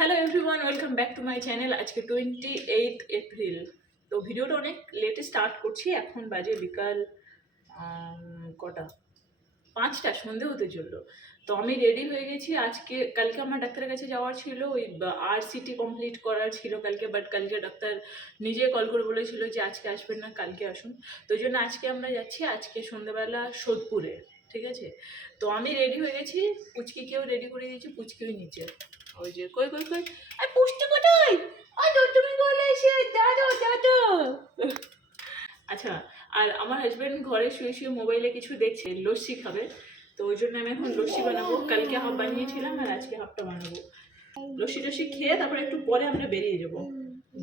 Hello everyone welcome back to my channel আজকে twenty eight April তো ভিডিওটা অনেক লেটে স্টার্ট করছি, এখন বাজে বিকাল কটা? পাঁচটা সন্ধে হতে চলল। তো আমি রেডি হয়ে গেছি। আজকে, কালকে আমার ডাক্তারের কাছে যাওয়ার ছিল, ওই আর সিটি কমপ্লিট করার ছিল কালকে বাট কালকে ডাক্তার নিজে কল করে বলেছিল যে আজকে আসবেন না, কালকে আসুন। তো জন্য আজকে আমরা যাচ্ছি, আজকে সন্ধ্যেবেলা সোদপুরে। ঠিক আছে? তো আমি রেডি হয়ে গেছি পুচকিকেও রেডি করে দিয়েছি, পুচকিও নিচে। ওই যে, কই কই কই? আর পুষ্টি কোথায়? তুমি বলে এসে দাদো দাদো আচ্ছা আর আমার হাজব্যান্ড ঘরে শুয়ে শুয়ে মোবাইলে কিছু দেখছে, লস্যি খাবে। তো ওই জন্য আমি এখন লস্যি বানাবো। কালকে হাফ বানিয়েছিলাম আর আজকে হাফটা বানাবো। লস্যি টস্যি খেয়ে তারপরে একটু পরে আমরা বেরিয়ে যাব।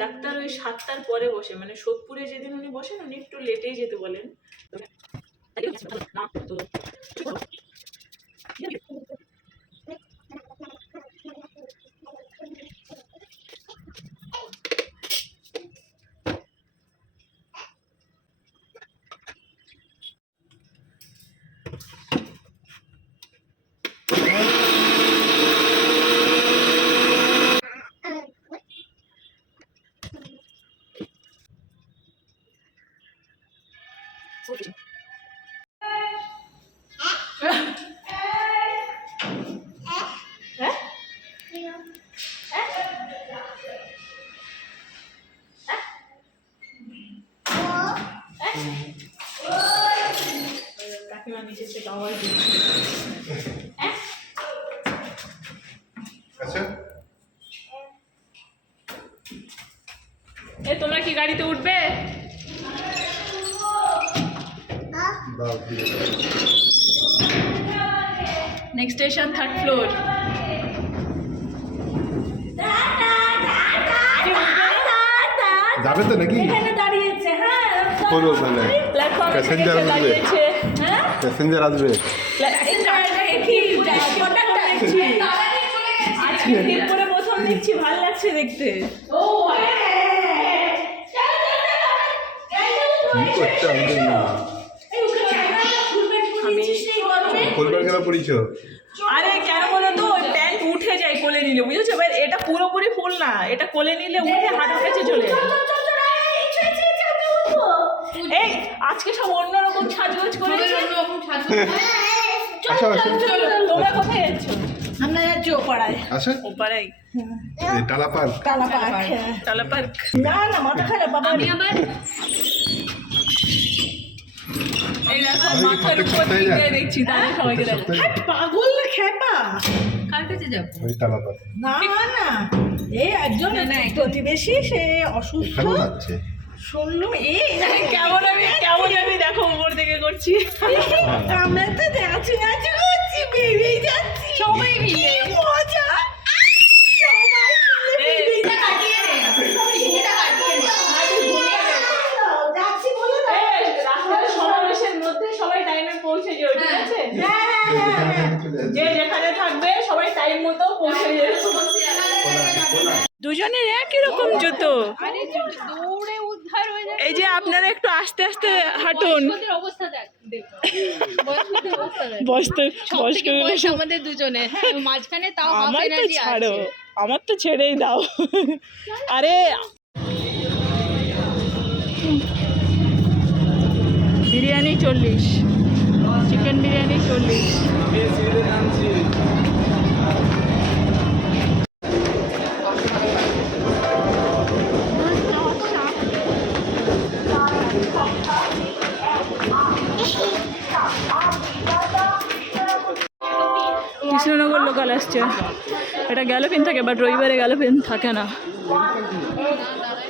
ডাক্তার ওই সাতটার পরে বসে মানে সোদপুরে যেদিন উনি বসেন, উনি একটু লেটেই যেতে বলেন। না তো কাকিমা নিচে থেকে আওয়াজ আচ্ছা। এ তোমরা কি গাড়িতে উঠবে। নেক্সট স্টেশন থার্ড ফ্লোর যাবে তো নাকি? করব তাহলে Passenger উঠবে? প্যাসেঞ্জার আসবে প্রথম দেখছি ভালো লাগছে দেখতে ফুলবার পড়িছ আরে কেন বলো তো ওই প্যান্ট উঠে যায় কোলে নিলে বুঝেছ এবার এটা পুরোপুরি ফুল না এটা কোলে নিলে উঠে হাঁটুর কাছে চলে যায় এই আজকে সব অন্যরকম সাজগোজ করেছে আসো আসো। তোমরা কোথায় যাচ্ছ? আমরা যাচ্ছি ও পাড়ায় আসো। ও পাড়াই টালা পার্ক। টালা পার্ক না না মাথা খারাপ বাবা। আমি আবার এই দেখো আমি কি মাথার প্রত্যেক উপর সপ্তাহে দিয়ে যাই? দেখছি দাঁড়িয়ে সবাইকে দেখো। সপ্তাহে পাগল না খেপা কার কাছে যাব? ওই টালা পার্ক। না না। এই একজন প্রতিবেশী সে অসুস্থ। শুনলো? এই কেমন আমি কেমন আমি দেখো উপর থেকে করছি। আমরা তো যাচ্ছি নাচি করছি বেরিয়ে যাচ্ছি সবাই মিলে মজা সবাই মিলে বেরিয়ে যাচ্ছি বলে না এই, রাস্তার সমাবেশের মধ্যে সবাই টাইমে পৌঁছে যেও ঠিক আছে যে যেখানে থাকবে সবাই টাইম মতো পৌঁছে যেও দুজনের একই রকম জুতো দৌড়ে উদ্ধার হয়ে যায় এই যে আপনারা একটু আস্তে হাঁটুন। বয়স্ক আমাদের দুজনের। হ্যাঁ মাঝখানে তাও আমার তো ছাড়ো। আমার তো ছেড়েই দাও। আরে বিরিয়ানি চল্লিশ চিকেন বিরিয়ানি চল্লিশ। আসছে এটা গ্যালোপিন থাকে বাট রবিবারে গ্যালোপিন থাকে না।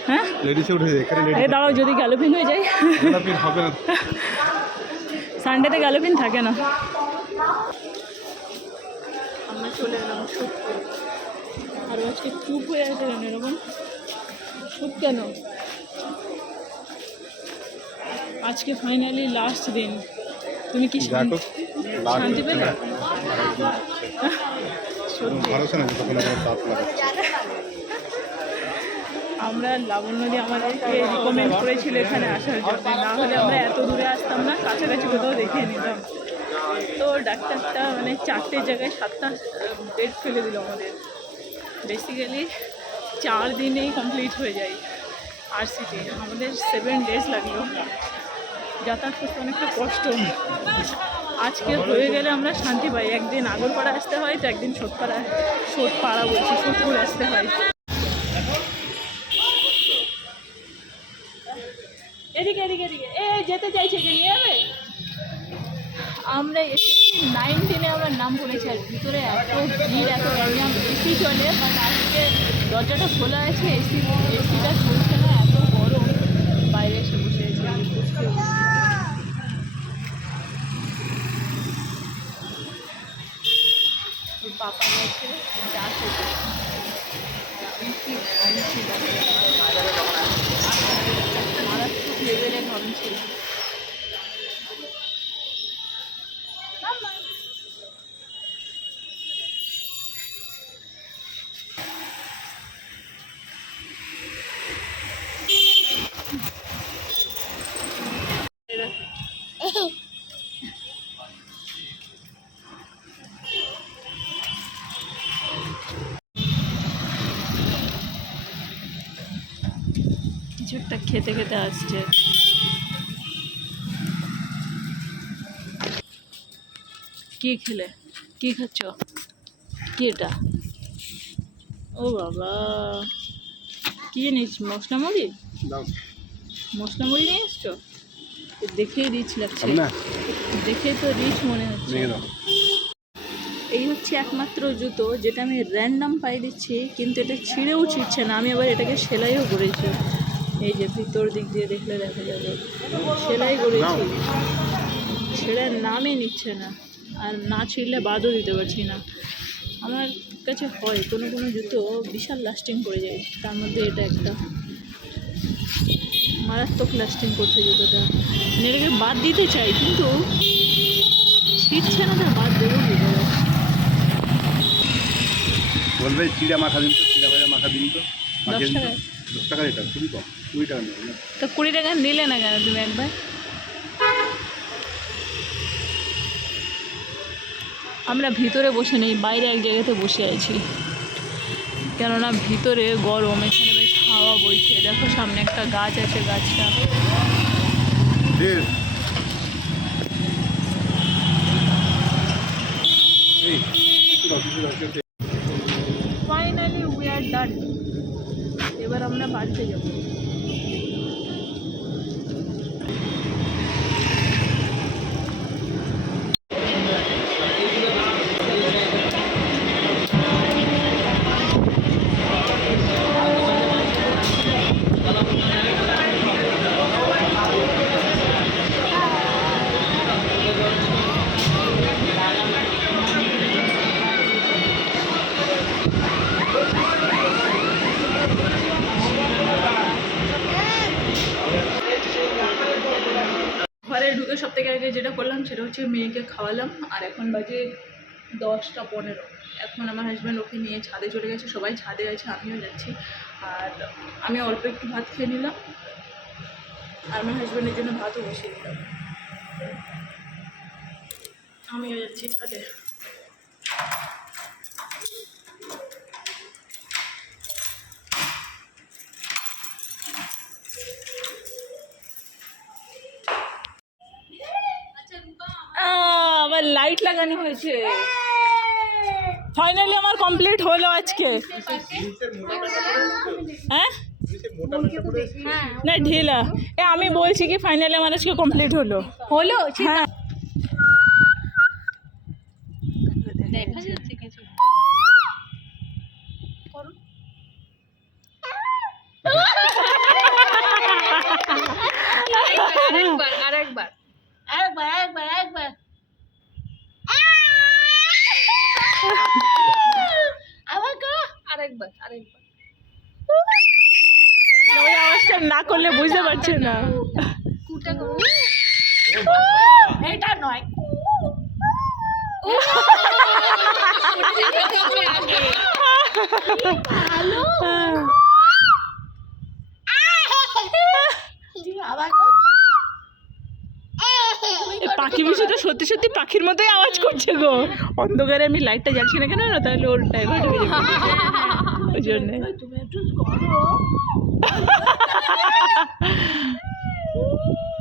হ্যাঁ? লেডিসে উঠে যায় এই দাঁড়াও যদি গ্যালোপিন হয়ে যায়। লেডিস হবে না। সানডেতে গ্যালোপিন থাকে না। আমরা চলে এলাম আর আজকে চুপ হয়ে আছে কেন এরকম? চুপ কেন? আজকে ফাইনালি লাস্ট দিন। তুমি কি শান্তি শান্তি পেলে? সত্যি ভরসা তখন আমার তাপ আমরা আমাদেরকে রিকমেন্ড করেছিল এখানে আসার জন্য। না হলে আমরা এত দূরে আসতাম না, কাছাকাছি কোথাও দেখিয়ে নিতাম। তো ডাক্তারটা মানে চারটে জায়গায় সাতটা বেড ফেলে দিল আমাদের। বেসিক্যালি চার দিনেই কমপ্লিট হয়ে যায় আর সিটি আমাদের সেভেন ডেজ লাগল। যাতায়াত করতে অনেকটা কষ্ট। আজকে হয়ে গেলে আমরা শান্তি পাই। একদিন আগরপাড়া আসতে হয়, তো একদিন সোটপাড়া সোটপাড়া বলছি, সোটপুর আসতে হয়। এদিকে এদিকে এদিকে। এ, যেতে চাইছে যে নিয়ে যাবে? আমরা এসেছি নাইনটিনে আমার নাম পড়েছে আর ভিতরে এত ভিড়, এত একদম এসি চলে বাট আজকে দরজাটা খোলা আছে, এসি, এসিটা চলছে না, এত গরম। বাইরে এসে বসে আছে আমি বসতেও পারছি না। ওর পাপা গেছে চা খেতে খেতে খেতে আসছে। কি খেলে? কি খাচ্ছ? কি এটা? ও বাবা। কি জিনিস মশলা মুড়ি? মশলা মুড়ি নিয়ে এসছো? দেখেই রিচ লাগছে। হবে না দেখে তো রিচ মনে হচ্ছে। এই হচ্ছে একমাত্র জুতো যেটা আমি র্যান্ডাম পাই দিচ্ছি কিন্তু এটা ছিঁড়েও ছিঁড়ছে না। আমি আবার এটাকে সেলাইও করেছি। এই যে ভিতর দিক দিয়ে দেখলে দেখা যাবে সেলাই করেছি। ছেঁড়ার নামই নিচ্ছে না আর না ছিঁড়লে বাদও দিতে পারছি না। আমার কাছে হয় কোনো কোনো জুতো বিশাল লাস্টিং করে যায় তার মধ্যে এটা একটা। মারাত্মক লাস্টিং করছে জুতোটা। এটাকে বাদ দিতে চাই কিন্তু ছিঁড়ছে না তার বাদ দেবো বলবে চিড়া মাখা দিন তো চিড়া ভাজা মাখা দিন তো। দশ টাকায়? দশ টাকা এটা খুবই কম কুড়ি টাকা নেবে তো কুড়ি টাকা নিলে না কেন তুমি একবার আমরা ভিতরে বসে নেই বাইরে এক জায়গাতে বসে আছি কেননা ভিতরে গরম এখানে বেশ হাওয়া বইছে দেখো সামনে একটা গাছ আছে গাছটা। ফাইনালি উই আর ডান এবার আমরা বাড়িতে যাব। যেটা করলাম সেটা হচ্ছে মেয়েকে খাওয়ালাম, আর এখন বাজে দশটা পনেরো। এখন আমার হাজব্যান্ড ওকে নিয়ে ছাদে চলে গেছে, সবাই ছাদে আছে, আমিও যাচ্ছি। আর আমি অল্প একটু ভাত খেয়ে নিলাম, আর আমার হাজব্যান্ডের জন্য ভাতও বসিয়ে দিলাম। আমিও যাচ্ছি ছাদে। লাইট লাগানো হয়েছে। ফাইনালি আমার কমপ্লিট হলো আজকে। হ্যাঁ? না ঢিলা। এ আমি বলছি কি ফাইনালি আমার আজকে কমপ্লিট হলো। হলো হ্যাঁ দেখা যাচ্ছে কিছু আরেকবার আরেকবার একবার একবার একবার আবার করো আরেকবার আরেকবার ওই আওয়াজটা না করলে বুঝতে পারছে না। এটা নয়। পাখি বিষয়টা সত্যি সত্যি পাখির মতোই আওয়াজ করছে গো। অন্ধকারে আমি লাইটটা জ্বালছি না কেন? না তাহলে ওর যাবে। ওই জন্যে।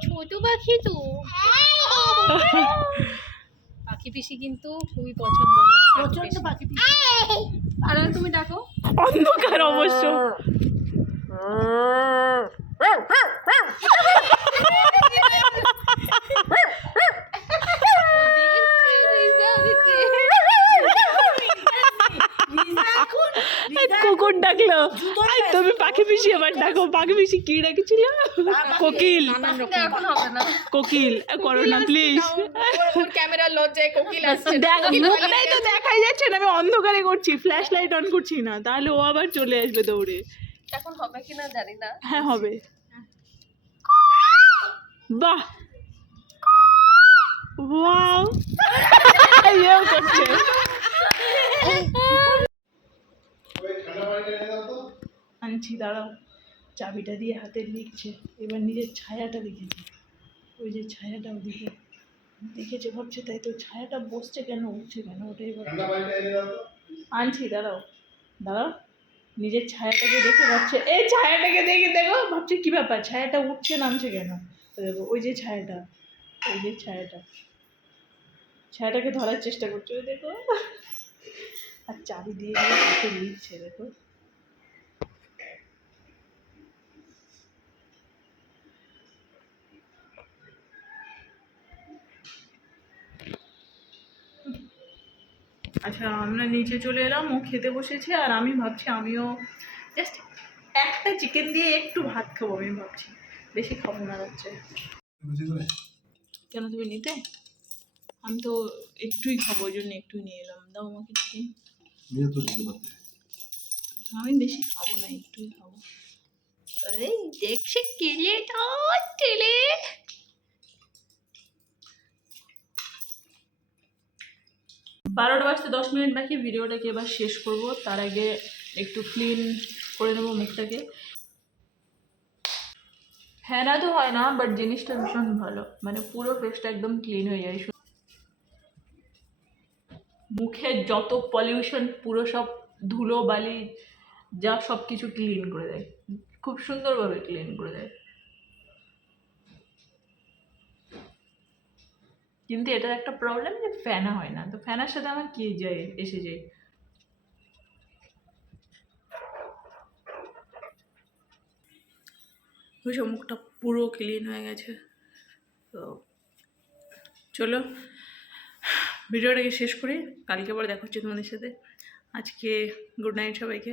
ছোট পাখি তো। পাখি পিসি কিন্তু খুবই পছন্দ হয়েছে পাখি পিসি। আর তুমি ডাকো। অন্ধকার অবশ্য। কুকুর ডাকলো। তুমি পাখি পিসি আবার ডাকো। পাখি পিসি কি ডাকেছিল? কোকিল। কোকিল করো না প্লিজ ওর ক্যামেরার লজ্জায় কোকিল আসছে মুখটাই তো দেখাই যাচ্ছে না আমি অন্ধকারে করছি ফ্ল্যাশ লাইট অন করছি না। তাহলে ও আবার চলে আসবে দৌড়ে। এখন হবে কিনা জানি না। হ্যাঁ হবে। বাহ! ওয়াও ইয়েও করছে। আনছি দাঁড়াও চাবিটা দিয়ে হাতে লিখছে এবার নিজের ছায়াটা দেখেছে ওই যে ছায়াটা ওদিকে দেখেছে ভাবছে তাই তো ছায়াটা বসছে কেন উঠছে কেন? ওটাই আনছি দাঁড়াও দাঁড়াও। নিজের ছায়াটাকে দেখে ভাবছে এই ছায়াটাকে দেখে দেখো। ভাবছে কি ব্যাপার? ছায়াটা উঠছে নামছে কেন? দেখো ওই যে ছায়াটা ওই যে ছায়াটা। ছায়াটাকে ধরার চেষ্টা করছে ওই দেখো। আর চাবি দিয়ে দিয়ে লিখছে দেখো। আচ্ছা আমরা নিচে চলে এলাম ও খেতে বসেছে আর আমি ভাবছি আমিও জাস্ট একটা চিকেন দিয়ে একটু ভাত খাব আমি ভাবছি। বেশি খাব না রাত্রে কেন তুমি নিতে? আমি তো একটুই খাব ওই জন্য একটু নিয়ে এলাম। দাও আমাকে চিকেন আমি বেশি খাব না একটুই খাব। এই দেখছে কেলে তো টেলে বারোটা বাজতে দশ মিনিট বাকি, ভিডিওটাকে এবার শেষ করব। তার আগে একটু ক্লিন করে নেব মুখটাকে। ফেনা তো হয় না বাট জিনিসটা ভীষণ ভালো। মানে পুরো ফেসটা একদম ক্লিন হয়ে যায়। মুখে যত পলিউশন পুরো সব ধুলো, বালি, যা সব কিছু ক্লিন করে দেয়। খুব সুন্দরভাবে ক্লিন করে দেয়। কিন্তু এটার একটা প্রবলেম যে ফ্যানা হয় না। তো ফ্যানার সাথে আমার কি যায়, এসে যায়? বুঝছ মুখটা পুরো ক্লিন হয়ে গেছে। তো চলো, ভিডিওটাকে শেষ করি। কালকে আবার দেখা হচ্ছে তোমাদের সাথে। আজকে গুড নাইট সবাইকে।